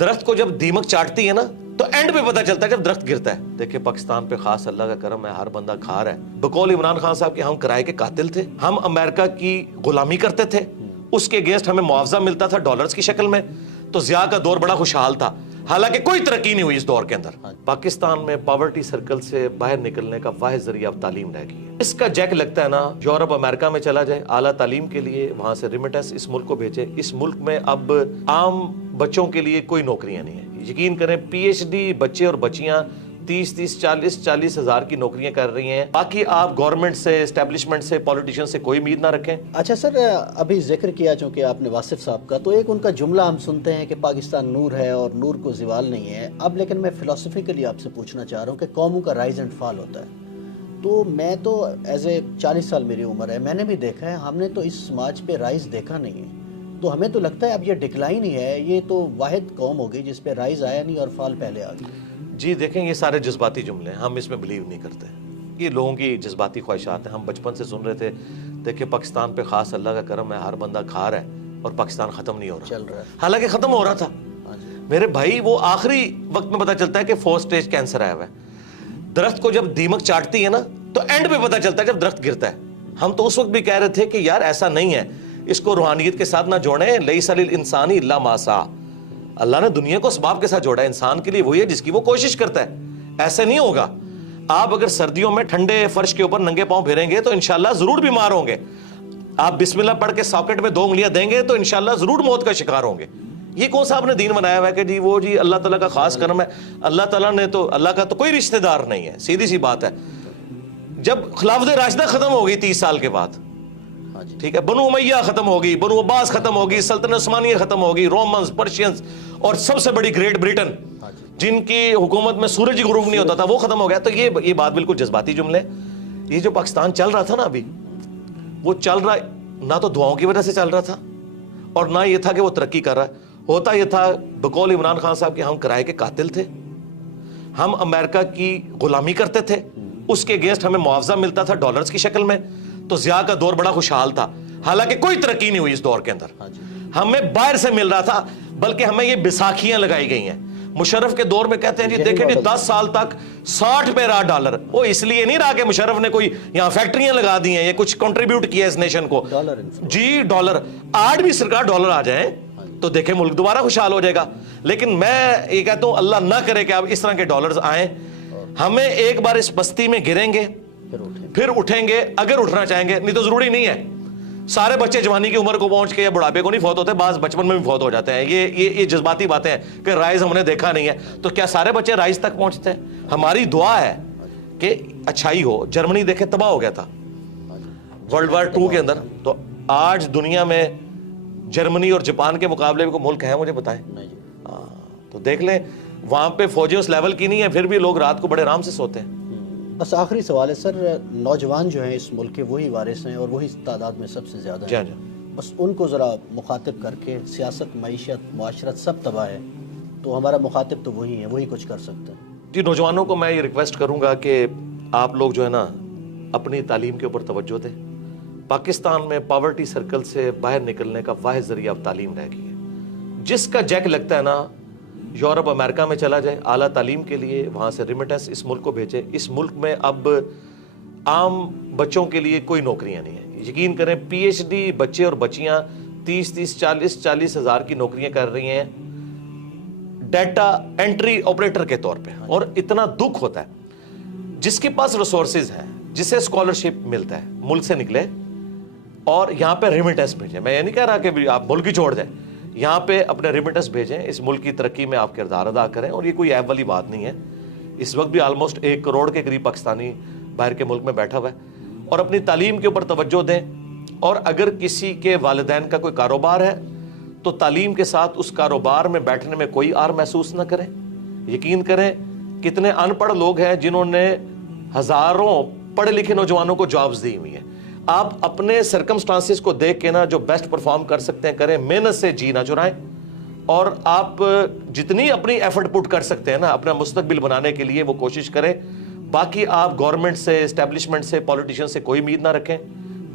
درخت کو جب دیمک چاٹتی ہے نا تو اینڈ پہ پتا چلتا ہے جب درخت گرتا ہے. دیکھیں پاکستان پہ خاص اللہ کا کرم ہے, ہر بندہ کھا رہا ہے. بقول عمران خان صاحب کے ہم کرائے کے قاتل تھے, ہم امریکہ کی غلامی کرتے تھے, اس کے اگینسٹ ہمیں معاوضہ ملتا تھا ڈالرز کی شکل میں, تو ضیاء کا دور بڑا خوشحال تھا. حالانکہ کوئی ترقی نہیں ہوئی اس دور کے اندر. پاکستان میں پاورٹی سرکل سے باہر نکلنے کا واحد ذریعہ اب تعلیم رہ گئی ہے. اس کا جیک لگتا ہے نا, یورپ امریکہ میں چلا جائے اعلیٰ تعلیم کے لیے, وہاں سے ریمیٹنس اس ملک کو بھیجے. اس ملک میں اب عام بچوں کے لیے کوئی نوکریاں نہیں ہیں. یقین کریں پی ایچ ڈی بچے اور بچیاں 30-40 ہزار کی نوکریاں کر رہی ہیں. باقی آپ گورنمنٹ سے, اسٹیبلشمنٹ سے, پولیٹیشین سے کوئی امید نہ رکھیں. اچھا سر, ابھی ذکر کیا چونکہ آپ نے واصف صاحب کا, تو ایک ان کا جملہ ہم سنتے ہیں کہ پاکستان نور ہے اور نور کو زوال نہیں ہے. اب لیکن میں فلسفیکلی آپ سے پوچھنا چاہ رہا ہوں کہ قوموں کا رائز اینڈ فال ہوتا ہے. تو میں تو ایز اے 40 سال میری عمر ہے, میں نے بھی دیکھا ہے, ہم نے تو اس سماج پہ رائز دیکھا نہیں ہے. تو ہمیں تو لگتا ہے اب یہ ڈکلائن ہی ہے, یہ تو واحد قوم ہو گئی جس پہ رائز آیا نہیں اور فال پہلے آ گئی. جی دیکھیں یہ سارے جذباتی جملے ہیں, ہم اس میں بلیو نہیں کرتے. یہ لوگوں کی جذباتی خواہشات ہیں. ہم بچپن سے سن رہے تھے, دیکھیں پاکستان پہ خاص اللہ کا کرم ہے, ہر بندہ کھا رہا ہے اور پاکستان ختم نہیں ہو رہا. چل رہا ہے, حالانکہ ختم ہو رہا تھا میرے بھائی. وہ آخری وقت میں پتا چلتا ہے کہ 4 سٹیج کینسر آیا ہوا ہے. درخت کو جب دیمک چاٹتی ہے نا تو اینڈ پہ پتا چلتا ہے جب درخت گرتا ہے. ہم تو اس وقت بھی کہہ رہے تھے کہ یار ایسا نہیں ہے, اس کو روحانیت کے ساتھ نہ جوڑیں. لیس للانسان الا ما سعی, اللہ نے دنیا کو اسباب کے ساتھ جوڑا ہے. انسان کے لیے وہی ہے جس کی وہ کوشش کرتا ہے. ایسے نہیں ہوگا. آپ اگر سردیوں میں ٹھنڈے فرش کے اوپر ننگے پاؤں پھریں گے تو انشاءاللہ ضرور بیمار ہوں گے. آپ بسم اللہ پڑھ کے ساکٹ میں 2 انگلیاں دیں گے تو انشاءاللہ ضرور موت کا شکار ہوں گے. یہ کون سا آپ نے دین بنایا ہوا ہے کہ جی وہ جی اللہ تعالیٰ کا خاص کرم ہے. اللہ تعالیٰ نے تو, اللہ کا تو کوئی رشتہ دار نہیں ہے. سیدھی سی بات ہے. جب خلافت راشدہ ختم ہو گئی 30 سال کے بعد, ٹھیک ہے, بنو امیہ ختم ہوگی, بنو عباس ختم ہوگی, سلطنت عثمانیہ ختم ہوگی, رومنز, پرشینز, اور سب سے بڑی گریٹ بریٹن جن کی حکومت میں سورج ہی غروب نہیں ہوتا تھا, وہ ختم ہو گیا. تو یہ بات بالکل جذباتی جملے. یہ جو پاکستان چل رہا تھا نا ابھی, وہ چل رہا نہ تو دعاؤں کی وجہ سے چل رہا تھا اور نہ یہ تھا کہ وہ ترقی کر رہا ہے. ہوتا یہ تھا بقول عمران خان صاحب کے ہم کرائے کے قاتل تھے, ہم امریکہ کی غلامی کرتے تھے, اس کے اگینسٹ ہمیں معاوضہ ملتا تھا ڈالرز کی شکل میں, تو ضیاء کا دور بڑا خوشحال تھا. حالانکہ کوئی ترقی نہیں ہوئی اس دور کے اندر. ہمیں باہر سے مل رہا تھا, بلکہ ہمیں یہ بیساکھیاں لگائی گئی ہیں. مشرف کے دور میں کہتے ہیں جی دیکھیں جی 10 سال تک 60 پہ رہا ڈالر. وہ اس لیے نہیں رہا کہ مشرف نے کوئی یہاں فیکٹریاں لگا دی ہیں یا کچھ کنٹریبیوٹ کیا اس نیشن کو. جی ڈالر, آج بھی سرکار ڈالر آ جائیں تو دیکھیں ملک دوبارہ خوشحال ہو جائے گا. لیکن میں یہ کہتا ہوں اللہ نہ کرے کہ اب اس طرح کے ڈالرز آئیں. ہمیں ایک بار اس بستی میں گریں گے پھر اٹھیں گے اگر اٹھنا چاہیں گے, نہیں تو ضروری نہیں ہے. سارے بچے جوانی کی عمر کو پہنچ کے یا بڑھاپے کو نہیں فوت ہوتے, بعض بچپن میں بھی فوت ہو جاتے ہیں. یہ جذباتی باتیں ہیں کہ رائز ہم نے دیکھا نہیں ہے. تو کیا سارے بچے رائز تک پہنچتے ہیں؟ ہماری دعا ہے کہ اچھائی ہو. جرمنی دیکھیں تباہ ہو گیا تھا ورلڈ وار 2 کے اندر, تو آج دنیا میں جرمنی اور جاپان کے مقابلے میں کوئی ملک ہے مجھے بتائیں؟ تو دیکھ لیں وہاں پہ فوجیں اس لیول کی نہیں ہے, پھر بھی لوگ رات کو بڑے آرام سے سوتے ہیں. بس آخری سوال ہے سر, نوجوان جو ہیں اس ملک کے وہی وارث ہیں اور وہی تعداد میں سب سے زیادہ ہیں. بس ان کو ذرا مخاطب کر کے, سیاست, معیشت, معاشرت سب تباہ ہے, تو ہمارا مخاطب تو وہی ہے, وہی کچھ کر سکتے ہیں. جی نوجوانوں کو میں یہ ریکویسٹ کروں گا کہ آپ لوگ جو ہے نا اپنی تعلیم کے اوپر توجہ دیں. پاکستان میں پاورٹی سرکل سے باہر نکلنے کا واحد ذریعہ اب تعلیم رہ گئی ہے. جس کا جیک لگتا ہے نا, یورپ امریکہ میں چلا جائے اعلیٰ تعلیم کے لیے, وہاں سے ریمیٹنس اس ملک کو بھیجے. اس ملک میں اب عام بچوں کے لیے کوئی نوکریاں نہیں ہیں. یقین کریں پی ایچ ڈی بچے اور بچیاں 30-40 ہزار کی نوکریاں کر رہی ہیں ڈیٹا انٹری آپریٹر کے طور پہ. اور اتنا دکھ ہوتا ہے جس کے پاس ریسورسز ہیں, جسے اسکالرشپ ملتا ہے, ملک سے نکلے اور یہاں پہ ریمیٹنس بھیجیں. میں یہ نہیں کہہ رہا کہ آپ ملک ہی چھوڑ دیں, یہاں پہ اپنے ریمیٹنس بھیجیں, اس ملک کی ترقی میں آپ کردار ادا کریں. اور یہ کوئی عیب والی بات نہیں ہے. اس وقت بھی آلموسٹ 1 کروڑ کے قریب پاکستانی باہر کے ملک میں بیٹھا ہوا ہے. اور اپنی تعلیم کے اوپر توجہ دیں. اور اگر کسی کے والدین کا کوئی کاروبار ہے تو تعلیم کے ساتھ اس کاروبار میں بیٹھنے میں کوئی آر محسوس نہ کریں. یقین کریں کتنے ان پڑھ لوگ ہیں جنہوں نے ہزاروں پڑھے لکھے نوجوانوں کو جابز دی ہوئی ہیں. آپ اپنے سرکمسٹانسز کو دیکھ کے نا جو بیسٹ پرفارم کر سکتے ہیں کریں, محنت سے جی نہ چرائیں. اور آپ جتنی اپنی ایفرٹ پٹ کر سکتے ہیں نا اپنا مستقبل بنانے کے لیے وہ کوشش کریں. باقی آپ گورنمنٹ سے, اسٹیبلشمنٹ سے, پولیٹیشین سے کوئی امید نہ رکھیں.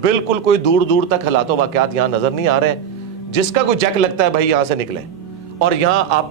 بالکل کوئی دور دور تک حالات و واقعات یہاں نظر نہیں آ رہے ہیں. جس کا کوئی جیک لگتا ہے بھائی یہاں سے نکلیں اور یہاں آپ